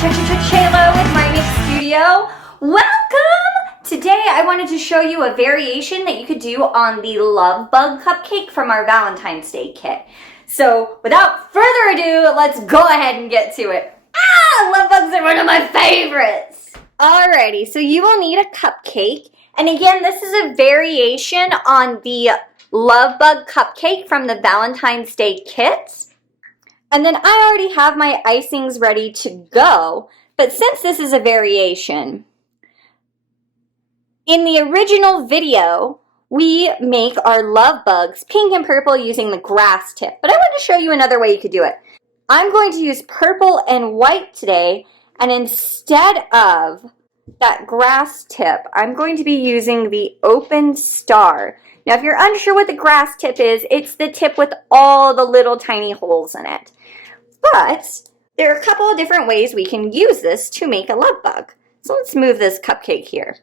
Chef Chayla with my Mix Studio. Welcome! Today I wanted to show you a variation that you could do on the Love Bug Cupcake from our Valentine's Day kit. So without further ado, let's go ahead and get to it. Love bugs are one of my favorites! Alrighty, so you will need a cupcake. And again, this is a variation on the Love Bug Cupcake from the Valentine's Day kits. And then I already have my icings ready to go, but since this is a variation, in the original video, we make our love bugs pink and purple using the grass tip, but I want to show you another way you could do it. I'm going to use purple and white today, and instead of that grass tip, I'm going to be using the open star. Now, if you're unsure what the grass tip is, it's the tip with all the little tiny holes in it. But there are a couple of different ways we can use this to make a love bug. So let's move this cupcake here.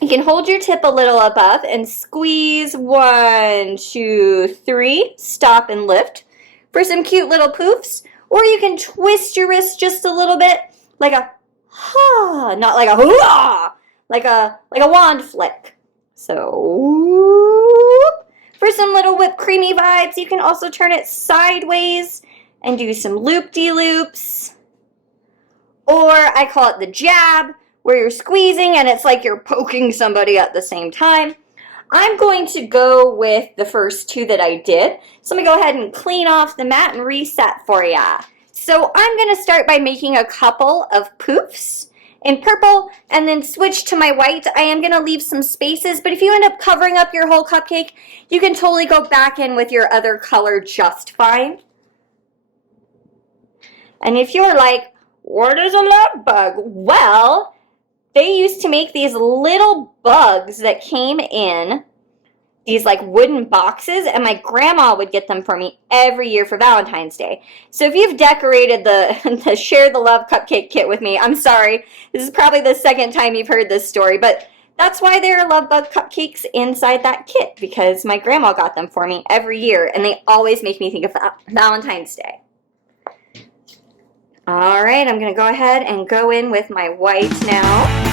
You can hold your tip a little above and squeeze 1, 2, 3, stop and lift for some cute little poofs. Or you can twist your wrist just a little bit like a ha, not like a hoo-ah, like a wand flick. So for some little whipped creamy vibes, you can also turn it sideways and do some loop-de-loops. Or I call it the jab, where you're squeezing and it's like you're poking somebody at the same time. I'm going to go with the first two that I did. So I'm going to go ahead and clean off the mat and reset for ya. So I'm going to start by making a couple of poofs in purple and then switch to my white. I am going to leave some spaces, but if you end up covering up your whole cupcake, you can totally go back in with your other color just fine. And if you're like, what is a love bug? Well, they used to make these little bugs that came in these like wooden boxes, and my grandma would get them for me every year for Valentine's Day. So if you've decorated the Share the Love Cupcake kit with me, I'm sorry. This is probably the second time you've heard this story, but that's why there are Love Bug Cupcakes inside that kit, because my grandma got them for me every year, and they always make me think of Valentine's Day. All right, I'm going to go ahead and go in with my white now.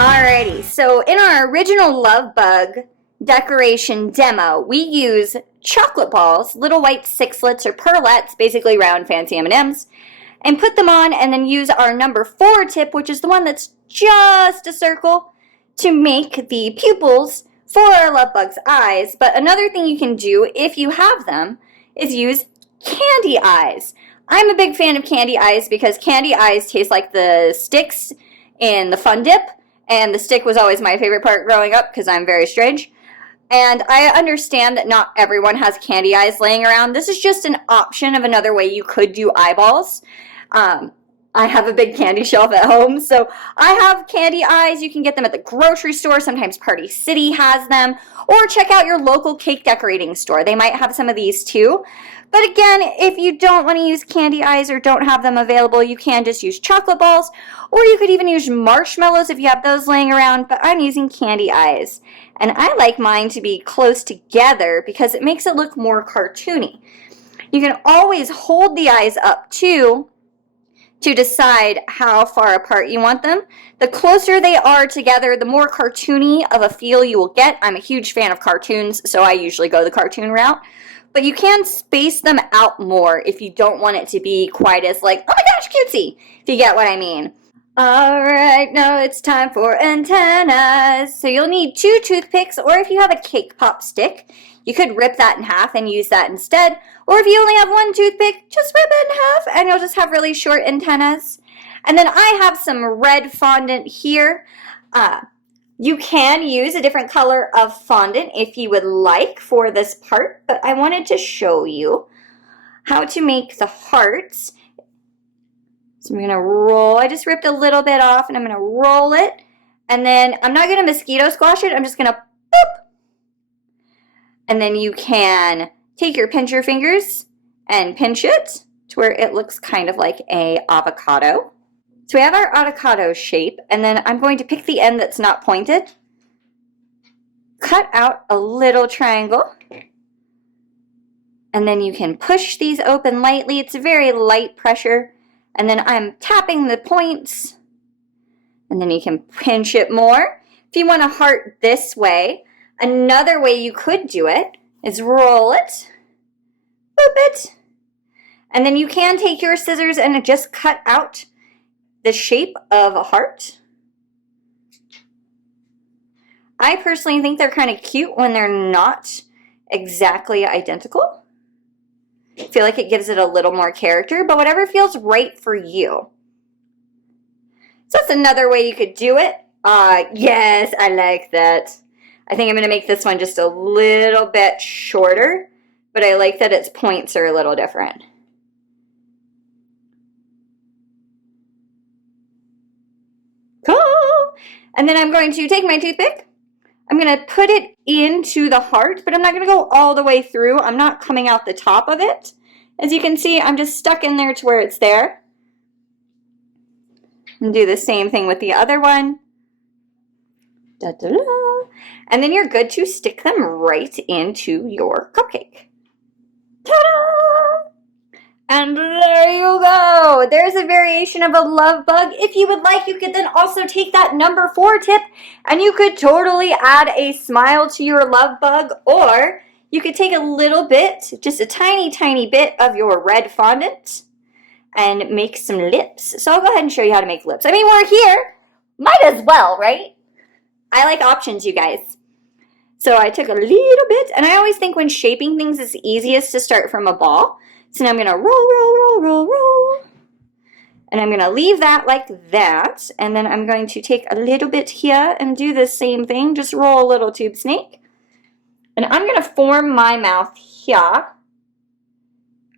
Alrighty, so in our original Love Bug decoration demo, we use chocolate balls, little white sixlets or pearlettes, basically round fancy M&Ms, and put them on and then use our number 4 tip, which is the one that's just a circle, to make the pupils for our love bug's eyes. But another thing you can do, if you have them, is use candy eyes. I'm a big fan of candy eyes because candy eyes taste like the sticks in the Fun Dip. And the stick was always my favorite part growing up because I'm very strange. And I understand that not everyone has candy eyes laying around. This is just an option of another way you could do eyeballs. I have a big candy shelf at home, so I have candy eyes. You can get them at the grocery store. Sometimes Party City has them. Or check out your local cake decorating store. They might have some of these too. But again, if you don't want to use candy eyes or don't have them available, you can just use chocolate balls. Or you could even use marshmallows if you have those laying around, but I'm using candy eyes. And I like mine to be close together because it makes it look more cartoony. You can always hold the eyes up too to decide how far apart you want them. The closer they are together, the more cartoony of a feel you will get. I'm a huge fan of cartoons, so I usually go the cartoon route. But you can space them out more if you don't want it to be quite as like, oh my gosh, cutesy, if you get what I mean. All right, now it's time for antennas. So you'll need 2 toothpicks, or if you have a cake pop stick, you could rip that in half and use that instead. Or if you only have 1 toothpick, just rip it in half and you'll just have really short antennas. And then I have some red fondant here. You can use a different color of fondant if you would like for this part, but I wanted to show you how to make the hearts. So I'm going to roll. I just ripped a little bit off and I'm going to roll it. And then I'm not going to mosquito squash it. I'm just going to boop. And then you can take your pincher fingers and pinch it to where it looks kind of like an avocado. So we have our avocado shape, and then I'm going to pick the end that's not pointed, cut out a little triangle, And then you can push these open lightly. It's a very light pressure. And then I'm tapping the points. And then you can pinch it more. If you want a heart this way, another way you could do it is roll it, boop it, and then you can take your scissors and just cut out the shape of a heart. I personally think they're kind of cute when they're not exactly identical. I feel like it gives it a little more character, but whatever feels right for you. So that's another way you could do it. Yes, I like that. I think I'm going to make this one just a little bit shorter, but I like that its points are a little different. Cool! And then I'm going to take my toothpick. I'm going to put it into the heart, but I'm not going to go all the way through. I'm not coming out the top of it. As you can see, I'm just stuck in there to where it's there. And do the same thing with the other one. Da, da, da. And then you're good to stick them right into your cupcake. Ta-da! And there you go. There's a variation of a love bug. If you would like, you could then also take that number 4 tip and you could totally add a smile to your love bug, or you could take a little bit, just a tiny, tiny bit of your red fondant and make some lips. So I'll go ahead and show you how to make lips. I mean, we're here. Might as well, right? I like options, you guys. So I took a little bit, and I always think when shaping things, it's easiest to start from a ball. So now I'm going to roll, roll, roll, roll, roll. And I'm going to leave that like that. And then I'm going to take a little bit here and do the same thing. Just roll a little tube snake. And I'm going to form my mouth here.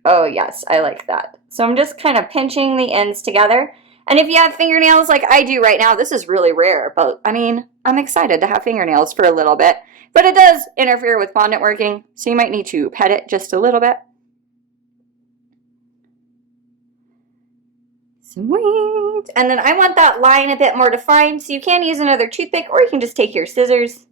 Oh, yes, I like that. So I'm just kind of pinching the ends together. And if you have fingernails like I do right now, this is really rare. But, I mean, I'm excited to have fingernails for a little bit. But it does interfere with fondant working, so you might need to pet it just a little bit. Sweet. And then I want that line a bit more defined, so you can use another toothpick, or you can just take your scissors.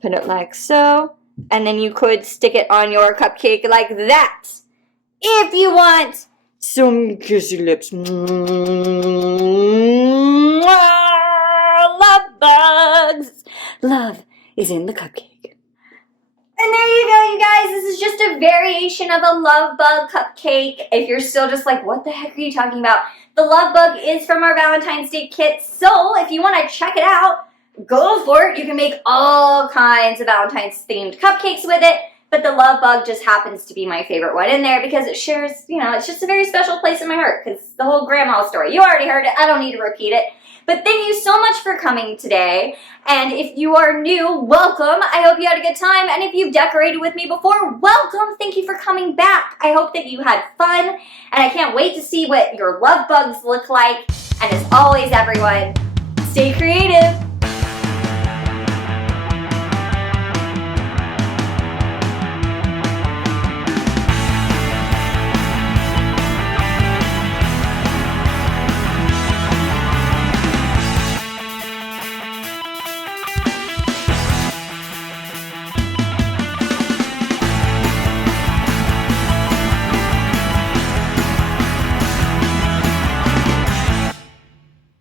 Put it like so. And then you could stick it on your cupcake like that. If you want some kissy lips. Love bugs. Love is in the cupcake. And there you go, you guys. This is just a variation of a love bug cupcake. If you're still just like, what the heck are you talking about? The love bug is from our Valentine's Day kit. So if you want to check it out, go for it. You can make all kinds of Valentine's themed cupcakes with it. But the love bug just happens to be my favorite one in there because it shares, you know, it's just a very special place in my heart because the whole grandma story. You already heard it. I don't need to repeat it. But thank you so much for coming today. And if you are new, welcome. I hope you had a good time. And if you've decorated with me before, welcome. Thank you for coming back. I hope that you had fun. And I can't wait to see what your love bugs look like. And as always, everyone, stay creative.